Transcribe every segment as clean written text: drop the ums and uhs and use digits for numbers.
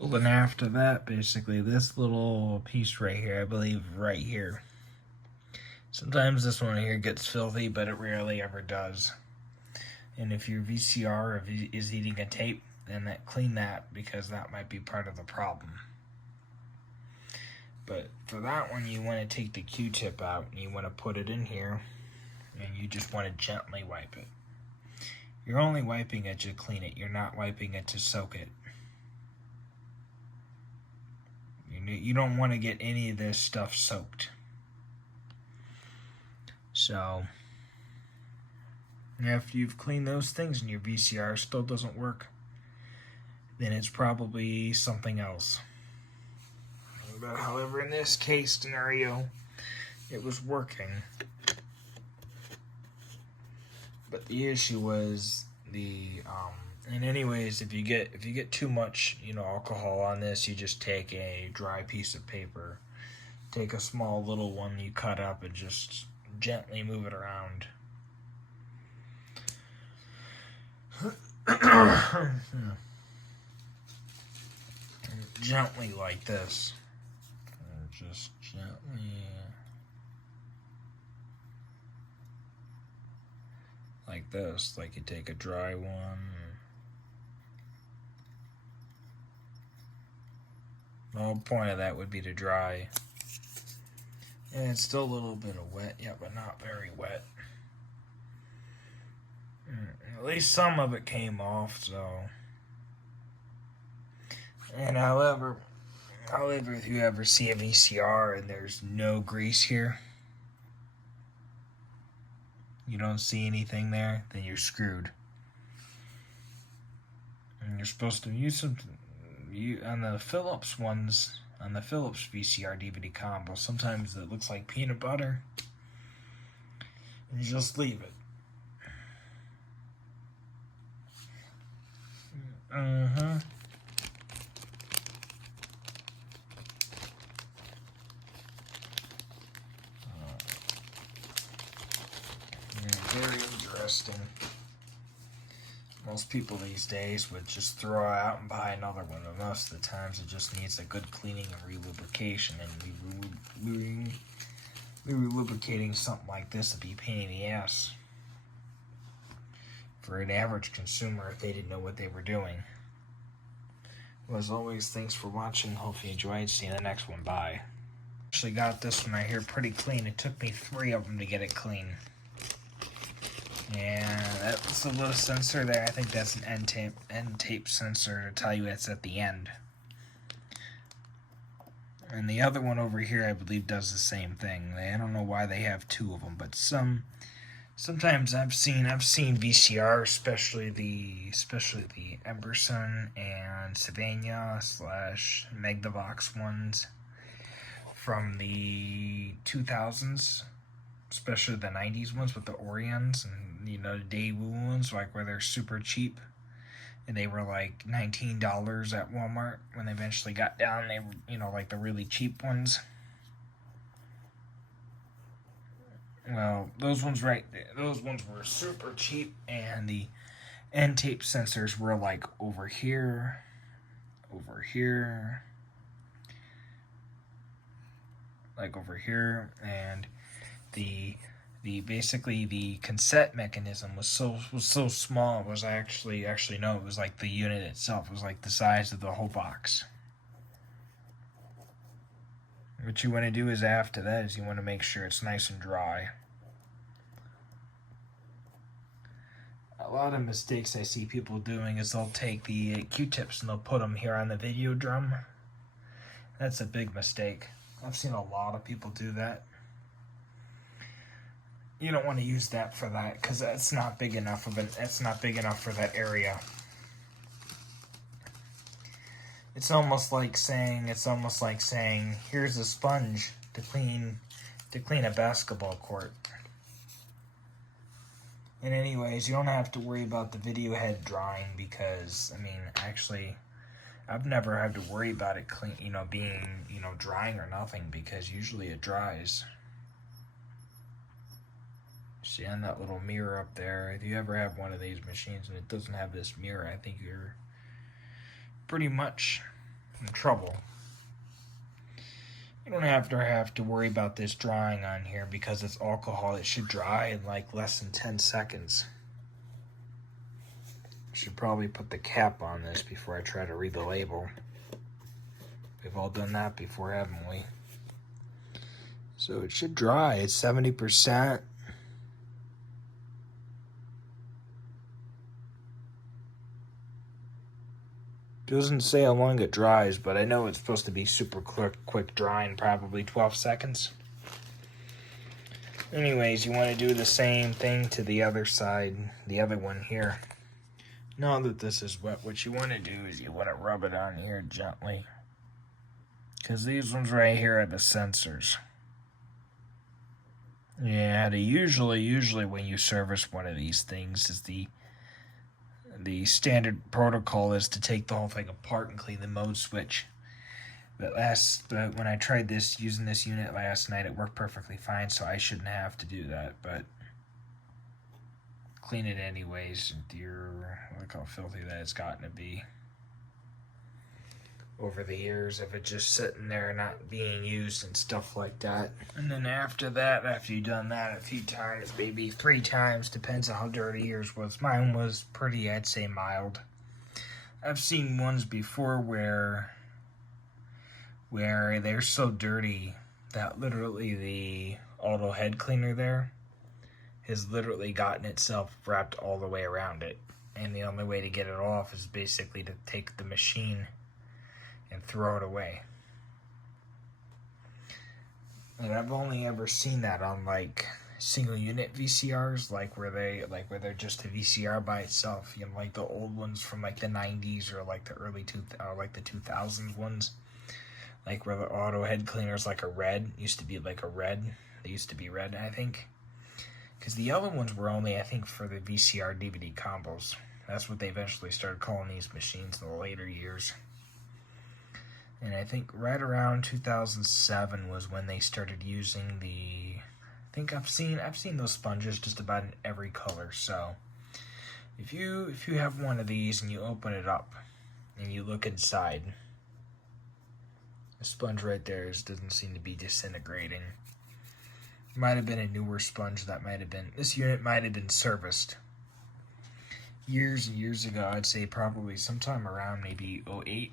Well, then after that, basically, this little piece right here, I believe right here. Sometimes this one here gets filthy, but it rarely ever does. And if your VCR is eating a tape, then clean that, because that might be part of the problem. But for that one, you want to take the Q-tip out and you want to put it in here, and you just want to gently wipe it. You're only wiping it to clean it. You're not wiping it to soak it. You don't want to get any of this stuff soaked. So, after you've cleaned those things and your VCR still doesn't work, then it's probably something else. But however, in this case scenario, it was working. But the issue was and anyways, if you get too much, alcohol on this, you just take a dry piece of paper, take a small little one you cut up, and just gently move it around. Gently like this. Just gently. Like this. Like you take a dry one. The whole point of that would be to dry. And it's still a little bit of wet, yeah, but not very wet. At least some of it came off, so. And however, if you ever see a VCR and there's no grease here, you don't see anything there, then you're screwed. And you're supposed to use some, on the Philips ones, on the Philips VCR DVD combo, sometimes it looks like peanut butter, and you just leave it. Very interesting. Most people these days would just throw it out and buy another one, but most of the times it just needs a good cleaning and relubrication, and relubricating something like this would be a pain in the ass for an average consumer if they didn't know what they were doing. Well, as always, thanks for watching. Hope you enjoyed. See you in the next one. Bye. Actually got this one right here pretty clean. It took me 3 of them to get it clean. And that's a little sensor there. I think that's an end tape sensor to tell you it's at the end. And the other one over here, I believe, does the same thing. I don't know why they have 2 of them, but sometimes I've seen VCR, especially the Emerson and Savannah / Magnavox ones from the 2000s, especially the 90s ones with the Orions and the Daewoo ones, like where they're super cheap, and they were like $19 at Walmart. When they eventually got down, they were like the really cheap ones. Well, those ones were super cheap, and the end tape sensors were like over here, like over here, and the basically the cassette mechanism was so small. It was actually no, it was like the unit itself. It was like the size of the whole box. What you want to do is after that is you want to make sure it's nice and dry. A lot of mistakes I see people doing is they'll take the Q-tips and they'll put them here on the video drum. That's a big mistake. I've seen a lot of people do that. You don't want to use that for that, because that's not big enough for that area. It's almost like saying here's a sponge to clean a basketball court. And anyways, you don't have to worry about the video head drying, because actually I've never had to worry about it being drying or nothing, because usually it dries. See, on that little mirror up there, if you ever have one of these machines and it doesn't have this mirror, I think you're pretty much in trouble. You don't have to worry about this drying on here because it's alcohol. It should dry in like less than 10 seconds. I should probably put the cap on this before I try to read the label. We've all done that before, haven't we? So it should dry. It's 70%. Doesn't say how long it dries, but I know it's supposed to be super quick drying, probably 12 seconds. Anyways, you want to do the same thing to the other side, the other one here. Now that this is wet, what you want to do is you want to rub it on here gently. Because these ones right here are the sensors. Yeah, usually when you service one of these things is the standard protocol is to take the whole thing apart and clean the mode switch. But when I tried this using this unit last night, it worked perfectly fine, so I shouldn't have to do that. But clean it anyways. Look how filthy that it's gotten to be over the years of it just sitting there not being used and stuff like that. And then after you've done that a few times, maybe 3 times, depends on how dirty yours was. Mine was pretty, I'd say, mild. I've seen ones before where they're so dirty that literally the auto head cleaner there has literally gotten itself wrapped all the way around it. And the only way to get it off is basically to take the machine and throw it away. And I've only ever seen that on like single unit VCRs, like where they're just a VCR by itself. You know, like the old ones from like the 90s or like the early like the 2000s ones, like where the auto head cleaners like a red used to be like a red. They used to be red, I think, because the other ones were only, I think, for the VCR DVD combos. That's what they eventually started calling these machines in the later years. And I think right around 2007 was when they started using I think I've seen those sponges just about in every color. So if you have one of these and you open it up and you look inside, the sponge right there doesn't seem to be disintegrating. It might have been a newer sponge this unit might have been serviced years and years ago. I'd say probably sometime around maybe 08.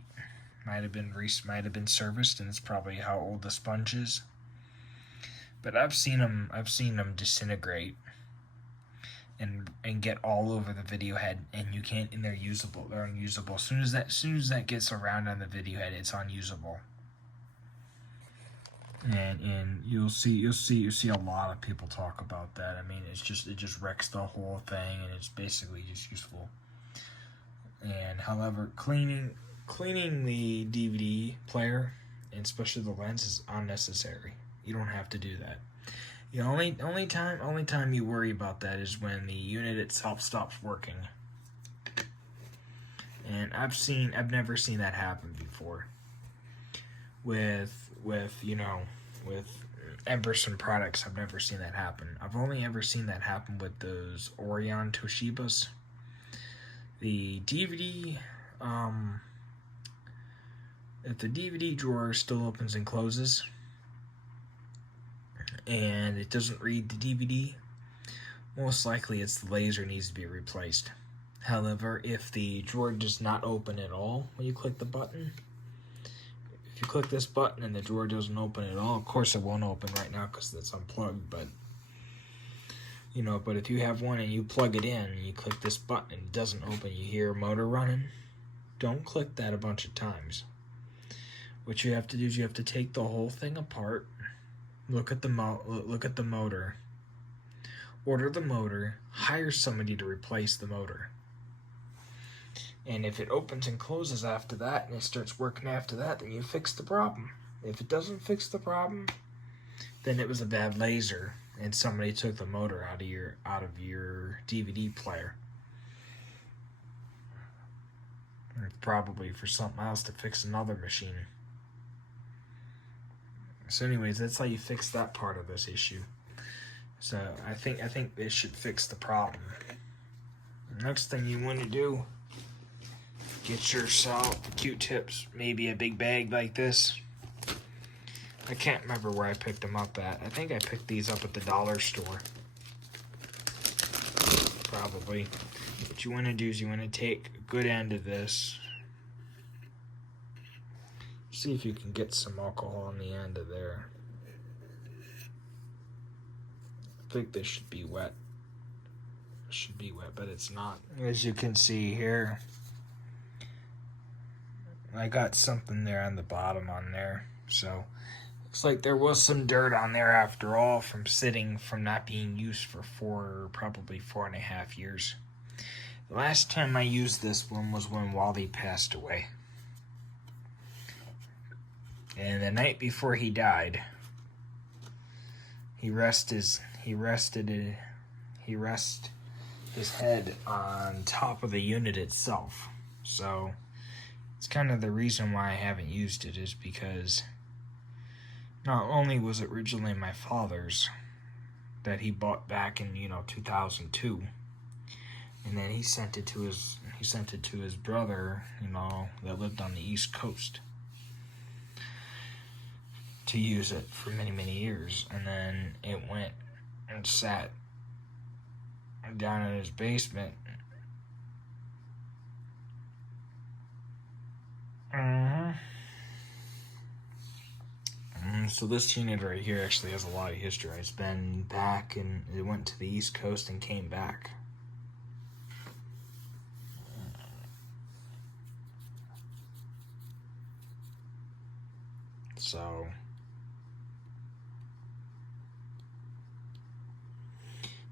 Might have been serviced, and it's probably how old the sponge is. But I've seen them disintegrate and get all over the video head, and you can't. And they're usable. They're unusable. As soon as that gets around on the video head, it's unusable. And you'll see a lot of people talk about that. I mean, it just wrecks the whole thing, and it's basically just useful. And however, cleaning the DVD player, and especially the lens, is unnecessary. You don't have to do that. The only time you worry about that is when the unit itself stops working. And I've never seen that happen before. With Emerson products, I've never seen that happen. I've only ever seen that happen with those Orion Toshibas. The DVD, if the DVD drawer still opens and closes and it doesn't read the DVD, most likely it's the laser needs to be replaced. However, if the drawer does not open at all when you click the button, if you click this button and the drawer doesn't open at all, of course it won't open right now because it's unplugged, but if you have one and you plug it in and you click this button and it doesn't open, you hear a motor running, don't click that a bunch of times. What you have to do is you have to take the whole thing apart, look at the motor, order the motor, hire somebody to replace the motor. And if it opens and closes after that and it starts working after that, then you fix the problem. If it doesn't fix the problem, then it was a bad laser and somebody took the motor out of your DVD player. Or probably for something else to fix another machine. So anyways, that's how you fix that part of this issue. So I think this should fix the problem. The next thing you want to do get yourself Q-tips, maybe a big bag like this. I can't remember where I picked them up at. I think I picked these up at the dollar store. Probably. What you want to do is you want to take a good end of this. See if you can get some alcohol on the end of there. I think this should be wet. It should be wet, but it's not. As you can see here, I got something there on the bottom on there. So, looks like there was some dirt on there after all from not being used for probably 4.5 years. The last time I used this one was when Wally passed away. And the night before he died, he rested his head on top of the unit itself. So it's kind of the reason why I haven't used it, is because not only was it originally my father's that he bought back in 2002, and then he sent it to his brother that lived on the East Coast to use it for many years, and then it went and sat down in his basement. So this unit right here actually has a lot of history. It's been back, and it went to the East Coast and came back. So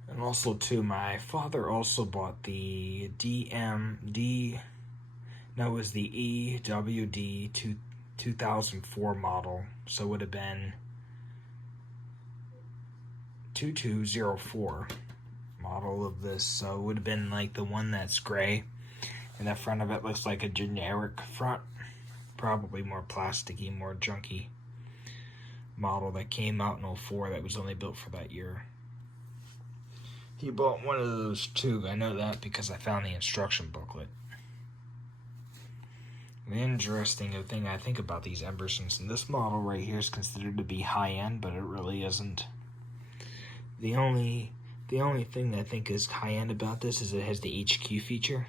and also too, my father also bought the EWD2204 model, so it would have been 2204 model of this. So it would have been like the one that's gray, and the front of it looks like a generic front, probably more plasticky, more junky model that came out in 04 that was only built for that year. He bought one of those too. I know that because I found the instruction booklet. The interesting thing I think about these Emersons, and this model right here is considered to be high-end, but it really isn't. The only thing that I think is high-end about this is it has the HQ feature,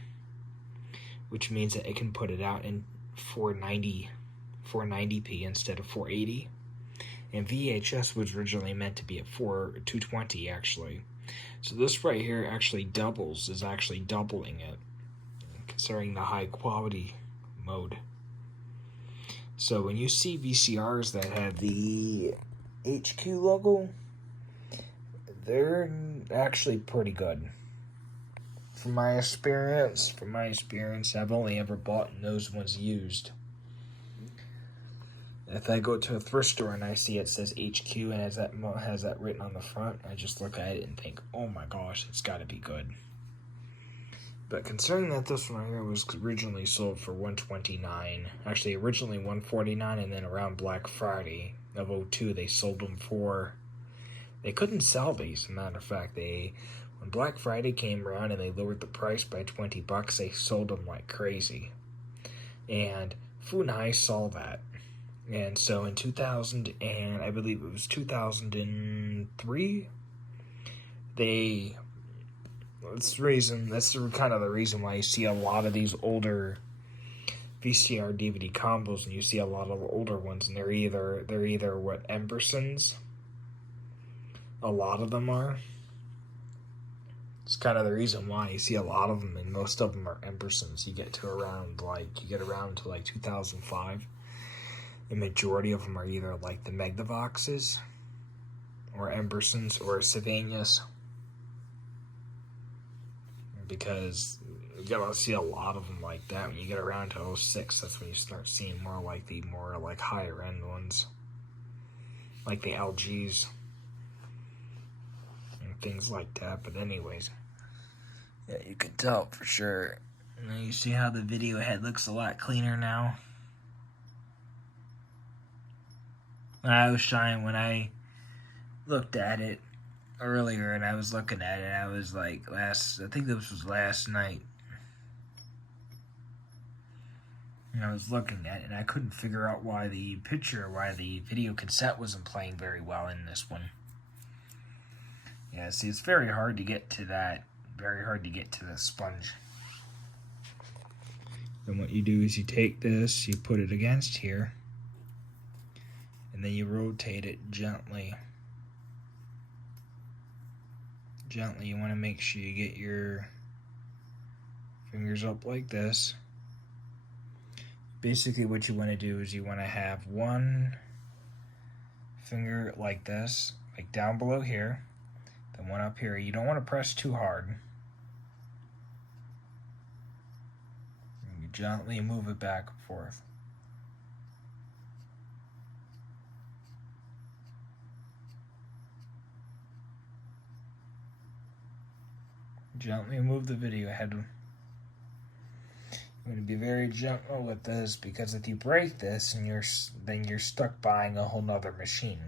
which means that it can put it out in 490p instead of 480. And VHS was originally meant to be at 220 actually. So this right here is actually doubling it, considering the high quality mode. So when you see VCRs that have the HQ logo, they're actually pretty good. From my experience, I've only ever bought those ones used. If I go to a thrift store and I see it says HQ and has that written on the front, I just look at it and think, oh my gosh, it's got to be good. But considering that this one right here was originally sold for $129, actually originally $149, and then around Black Friday of 02 they sold them for, they couldn't sell these, as a matter of fact. When Black Friday came around and they lowered the price by $20, they sold them like crazy. And Funai saw that. And so in 2000, and I believe it was 2003, that's kind of the reason why you see a lot of these older VCR DVD combos, and you see a lot of older ones, and they're either what Emersons, a lot of them are. It's kind of the reason why you see a lot of them, and most of them are Emersons. You get around to 2005. The majority of them are either like the Magnavoxes, or Emersons, or Sylvanias. Because you're going to see a lot of them like that. When you get around to 06, that's when you start seeing more higher end ones. Like the LGs. And things like that. But anyways. Yeah, you can tell for sure. And you see how the video head looks a lot cleaner now. When I looked at it earlier, and I was looking at it, I was like, I think this was last night. And I was looking at it, and I couldn't figure out why the video cassette wasn't playing very well in this one. Yeah, see, it's very hard to get to that. Very hard to get to the sponge. Then what you do is you take this, you put it against here, and then you rotate it gently. Gently, you want to make sure you get your fingers up like this. Basically what you want to do is you want to have one finger like this, like down below here, then one up here. You don't want to press too hard. You gently move it back and forth. Gently move the video head. I'm going to be very gentle with this, because if you break this, and then you're stuck buying a whole nother machine.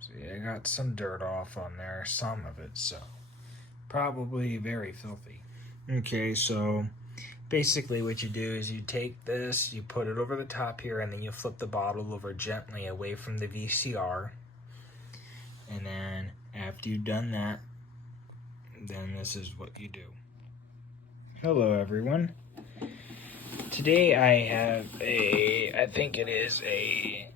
See, I got some dirt off on there, some of it, so probably very filthy. Okay, so basically what you do is you take this, you put it over the top here, and then you flip the bottle over gently away from the VCR. And then after you've done that, then this is what you do. Hello everyone. Today I have I think it is a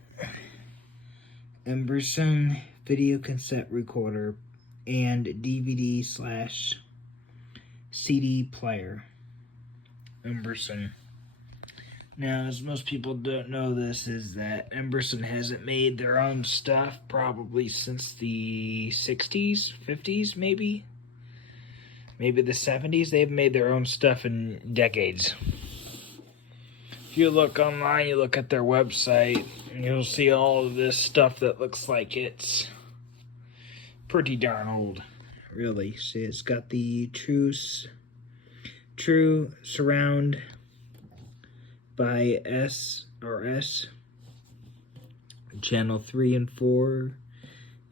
Emerson video cassette recorder and DVD/CD player. Emerson. Now, as most people don't know, this is that Emerson hasn't made their own stuff probably since the 60s, 50s, maybe the 70s. They've made their own stuff in decades. If you look online, you look at their website, and you'll see all of this stuff that looks like it's pretty darn old. Really. See, it's got the true surround by SRS, channel 3 and 4,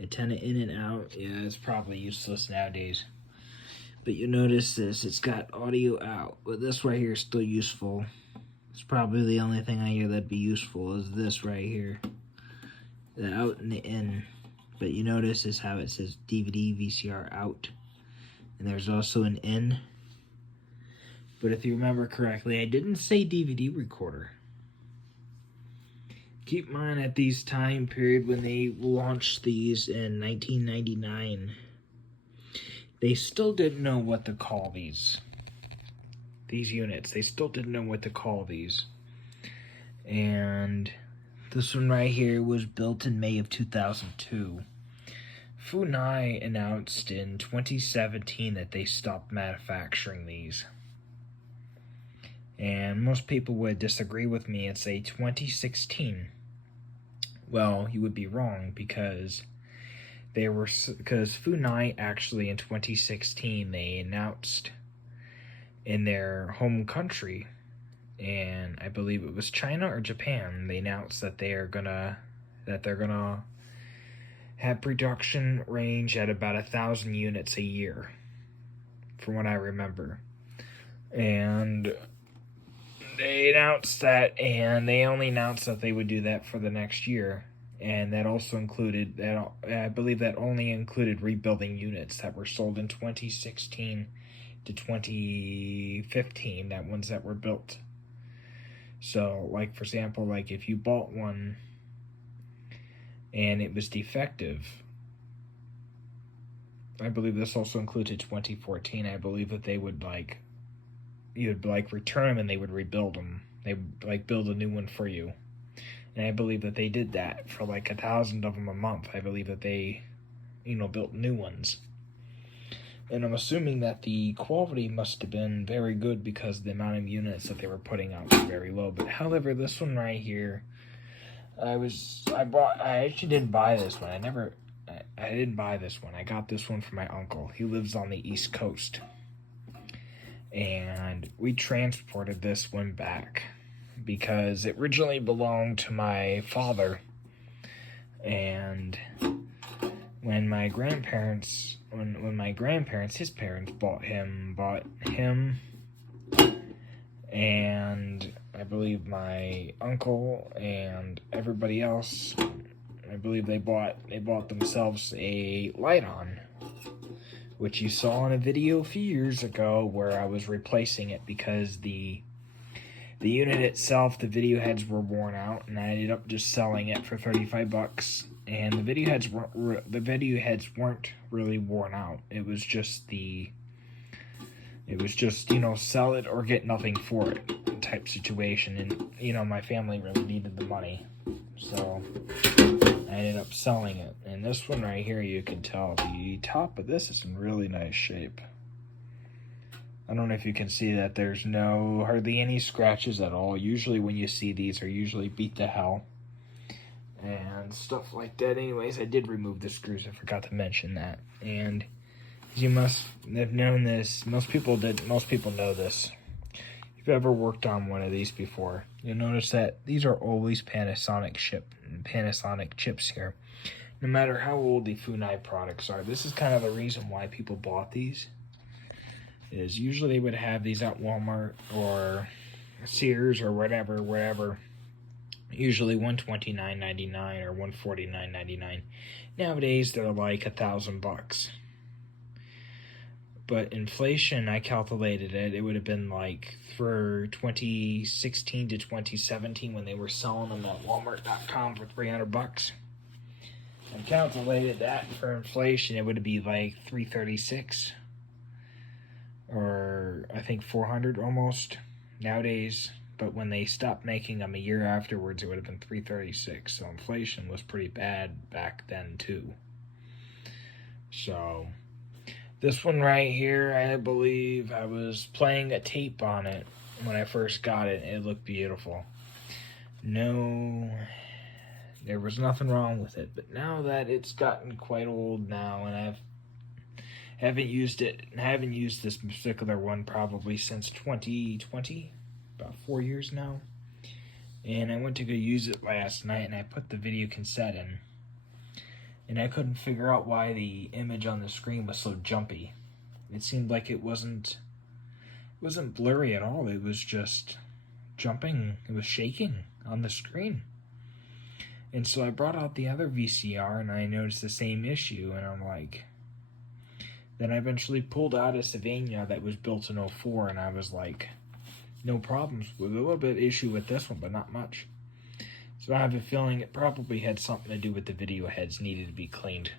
antenna in and out. Yeah, it's probably useless nowadays. But you notice this, it's got audio out, but this right here is still useful. It's probably the only thing I hear that'd be useful is this right here, the out and the in. But you notice is how it says DVD VCR out, and there's also an in. But if you remember correctly, I didn't say DVD recorder. Keep in mind, at these time period when they launched these in 1999, they still didn't know what to call these units. They still didn't know what to call these. And this one right here was built in May of 2002. Funai announced in 2017 that they stopped manufacturing these. And most people would disagree with me and say 2016. Well, you would be wrong, because Funai actually in 2016 they announced in their home country, and I believe it was China or Japan, they announced that they're gonna have production range at about 1,000 units a year, from what I remember. And they announced that, and they only announced that they would do that for the next year, and that also included that. I believe that only included rebuilding units that were sold in 2016 to 2015. That ones that were built. So, like for example, like if you bought one and it was defective, I believe this also included 2014. I believe that they would you'd return them and they would rebuild them. They would build a new one for you. And I believe that they did that for 1,000 of them a month. I believe that they, built new ones. And I'm assuming that the quality must have been very good because the amount of units that they were putting out was very low. But however, this one right here, I actually didn't buy this one. I didn't buy this one. I got this one from my uncle. He lives on the East Coast. And we transported this one back because it originally belonged to my father. And when my grandparents when my grandparents, his parents bought him, and I believe my uncle and everybody else, I believe they bought themselves a light-on, which you saw in a video a few years ago where I was replacing it because the unit itself, the video heads were worn out, and I ended up just selling it for $35. And the video heads weren't really worn out. It was just sell it or get nothing for it type situation. And my family really needed the money, so I ended up selling it. And this one right here, you can tell the top of this is in really nice shape. I don't know if you can see that. There's hardly any scratches at all. Usually when you see these are usually beat to hell and stuff like that. Anyways, I did remove the screws. I forgot to mention that. And you must have known this. Most people know this. If you've ever worked on one of these before, you'll notice that these are always Panasonic chips here. No matter how old the Funai products are. This is kind of the reason why people bought these. Is usually they would have these at Walmart or Sears or wherever. Usually $129.99 or $149.99. Nowadays they're like $1,000. But inflation, I calculated it would have been like for 2016 to 2017 when they were selling them at Walmart.com for $300. I calculated that for inflation, it would be like $336. Or I think 400 almost nowadays. But when they stopped making them a year afterwards, it would have been 336. So inflation was pretty bad back then too. So this one right here, I believe I was playing a tape on it when I first got it. It looked beautiful. No, there was nothing wrong with it. But now that it's gotten quite old now, and I haven't used this particular one probably since 2020, about 4 years now. And I went to go use it last night, and I put the video cassette in, and I couldn't figure out why the image on the screen was so jumpy. It seemed like it wasn't blurry at all. It was just jumping. It was shaking on the screen. And so I brought out the other VCR, and I noticed the same issue, and I'm like, then I eventually pulled out a Sylvania that was built in 04, and I was like, no problems. With a little bit of issue with this one, but not much. So I have a feeling it probably had something to do with the video heads needed to be cleaned.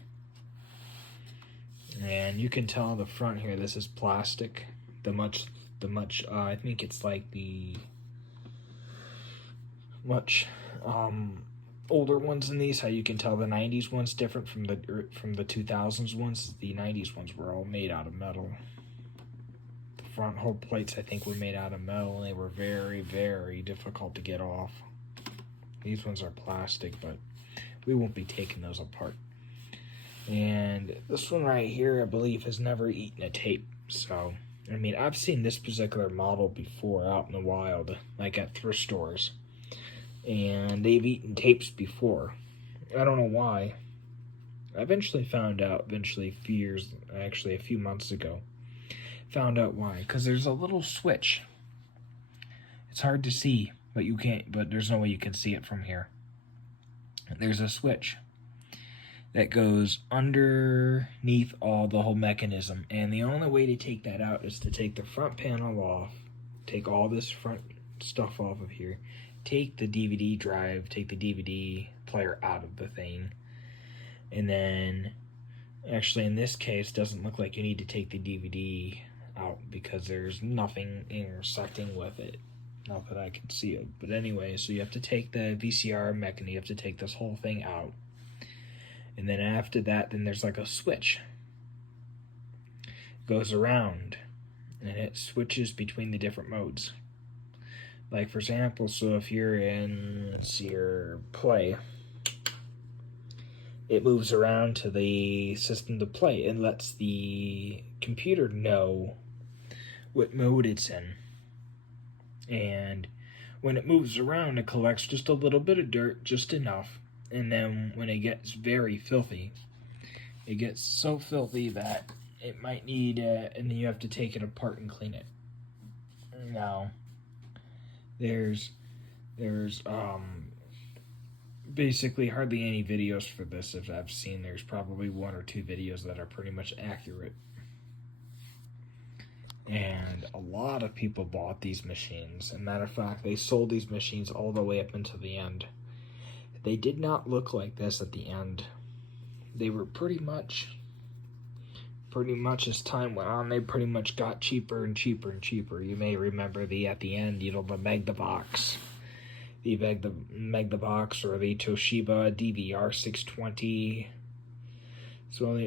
And you can tell the front here, this is plastic. I think it's like the much older ones in these, how you can tell the 90s one's different from the 2000s ones. The 90s ones were all made out of metal. The front whole plates, I think, were made out of metal, and they were very, very difficult to get off. These ones are plastic, but we won't be taking those apart. And this one right here, I believe, has never eaten a tape. So, I mean, I've seen this particular model before out in the wild, like at thrift stores. And they've eaten tapes before. I don't know why. I eventually found out, a few months ago, found out why. Because there's a little switch. It's hard to see, but there's no way you can see it from here. There's a switch that goes underneath the whole mechanism. And the only way to take that out is to take the front panel off, take all this front stuff off of here, take the DVD drive, take the DVD player out of the thing, and then, actually in this case, doesn't look like you need to take the DVD out because there's nothing intersecting with it. Not that I can see it, but anyway, so you have to take the VCR mechanism, you have to take this whole thing out, and then after that, then there's like a switch. It goes around, and it switches between the different modes. Like, for example, so if you're in, let's see here, play, it moves around to the system to play and lets the computer know what mode it's in. And when it moves around, it collects just a little bit of dirt, just enough. And then when it gets very filthy, It gets so filthy that it might need, and then you have to take it apart and clean it. Now, there's basically hardly any videos for this. If I've seen, there's probably 1 or 2 videos that are pretty much accurate. And a lot of people bought these machines. As a matter of fact, they sold these machines all the way up until the end. They did not look like this at the end. They were pretty much as time went on, they pretty much got cheaper and cheaper and cheaper. You may remember at the end, the Magnavox. The Magnavox or the Toshiba DVR620.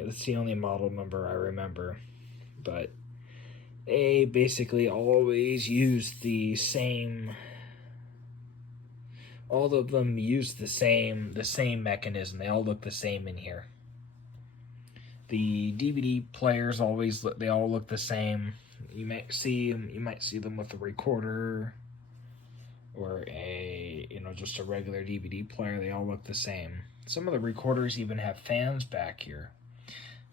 That's the only model number I remember. But they basically always used the same. All of them used the same mechanism. They all look the same in here. The DVD players they all look the same. You might see them with a recorder or just a regular DVD player. They all look the same. Some of the recorders even have fans back here.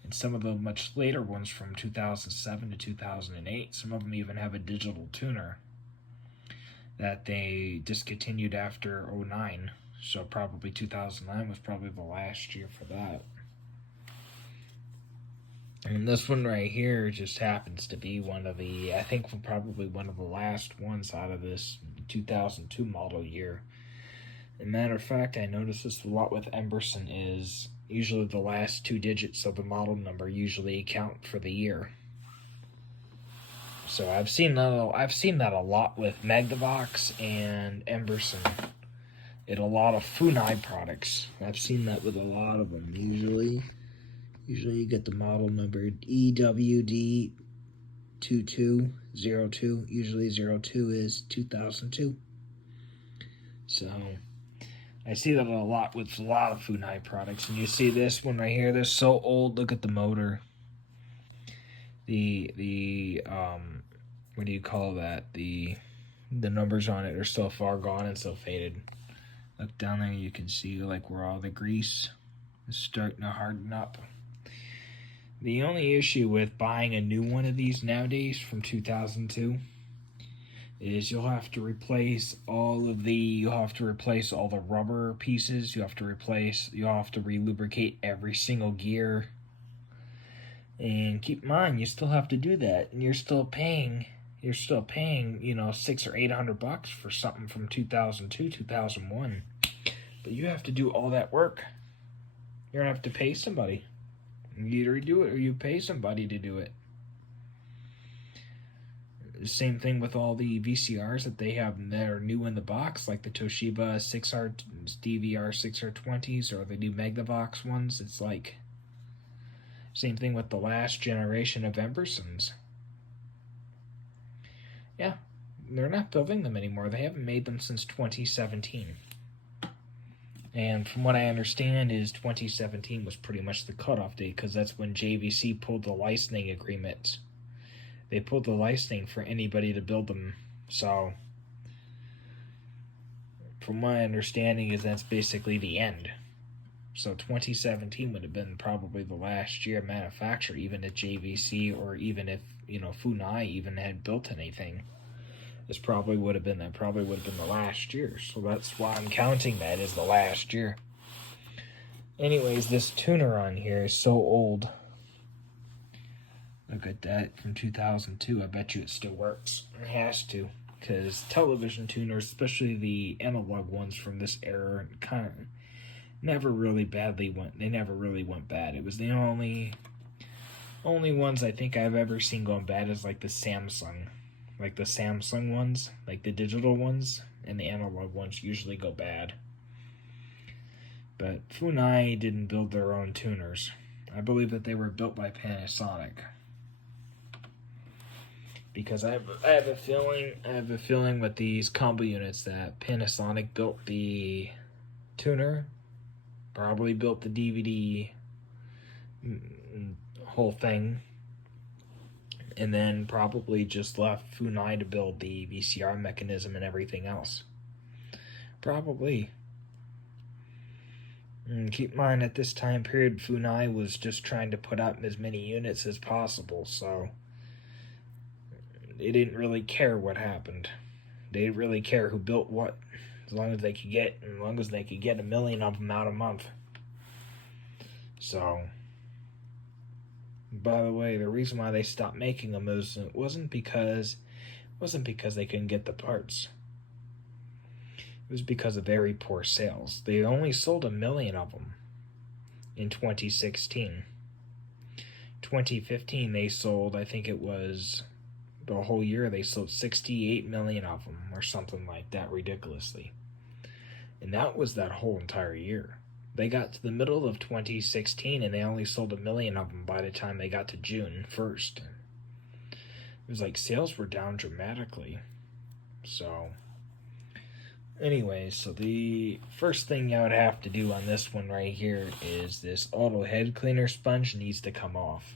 And some of the much later ones from 2007 to 2008, some of them even have a digital tuner that they discontinued after 2009. So probably 2009 was probably the last year for that. And this one right here just happens to be probably one of the last ones out of this 2002 model year. As a matter of fact, I noticed this a lot with Emerson is usually the last 2 digits of the model number usually account for the year. So I've seen that a lot with Magnavox and Emerson. In a lot of Funai products. I've seen that with a lot of them. Usually you get the model number EWD2202. Usually 02 is 2002. So I see that a lot with a lot of Funai products. And you see this one right here. They're so old. Look at the motor. The what do you call that? The numbers on it are so far gone and so faded. Look down there, you can see like where all the grease is starting to harden up. The only issue with buying a new one of these nowadays from 2002 is you'll have to replace all the rubber pieces. You'll have to re-lubricate every single gear. And keep in mind, you still have to do that, and you're still paying, $600 or $800 for something from 2002, 2001. But you have to do all that work. You're gonna have to pay somebody. You either do it or you pay somebody to do it. The same thing with all the VCRs that they have that are new in the box, like the Toshiba DVR6R20s or the new Magnavox ones. It's like same thing with the last generation of Emersons. Yeah, they're not building them anymore. They haven't made them since 2017. And from what I understand is 2017 was pretty much the cutoff date because that's when JVC pulled the licensing agreement. They pulled the licensing for anybody to build them. So from my understanding is that's basically the end. So 2017 would have been probably the last year of manufacture, even if JVC or even if Funai even had built anything. This probably would have been the last year. So that's why I'm counting that as the last year. Anyways, this tuner on here is so old. Look at that from 2002. I bet you it still works. It has to, because television tuners, especially the analog ones from this era, kind of never really went bad. It was the only ones I think I've ever seen going bad is like the Samsung ones, like the digital ones, and the analog ones usually go bad. But Funai didn't build their own tuners. I believe that they were built by Panasonic. Because I have a feeling with these combo units that Panasonic built the tuner, probably built the DVD whole thing, and then probably just left Funai to build the VCR mechanism and everything else. Probably. And keep in mind, at this time period, Funai was just trying to put out as many units as possible, so they didn't really care what happened. They didn't really care who built what, as long as they could get a million of them out a month. So, by the way, the reason why they stopped making them wasn't because they couldn't get the parts. It was because of very poor sales. They only sold 1 million of them in 2016. 2015 they sold, I think it was the whole year, they sold 68 million of them or something like that, ridiculously. And that was that whole entire year. They got to the middle of 2016 and they only sold 1 million of them by the time they got to June 1st. It was like sales were down dramatically. So anyways, so the first thing I would have to do on this one right here is this auto head cleaner sponge needs to come off.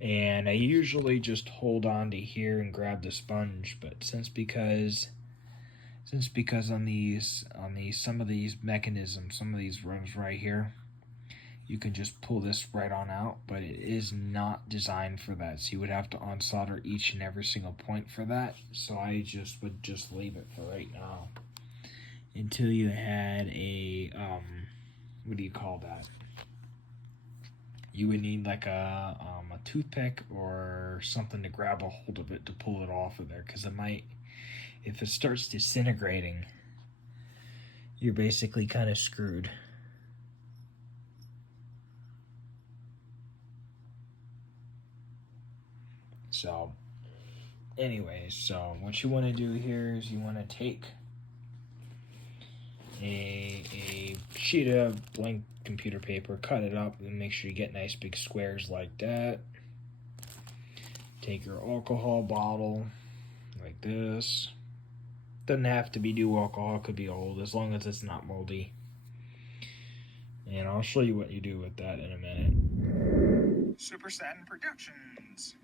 And I usually just hold on to here and grab the sponge, but since because on some of these mechanisms, some of these runs right here, you can just pull this right on out, but it is not designed for that. So you would have to unsolder each and every single point for that. So I would just leave it for right now until you had a what do you call that? You would need like a toothpick or something to grab a hold of it to pull it off of there, because it might, if it starts disintegrating, you're basically kind of screwed. So anyways, so what you want to do here is you want to take a sheet of blank computer paper, cut it up, and make sure you get nice big squares like that. Take your alcohol bottle like this. Doesn't have to be new alcohol, it could be old, as long as it's not moldy. And I'll show you what you do with that in a minute. Super Satin Productions.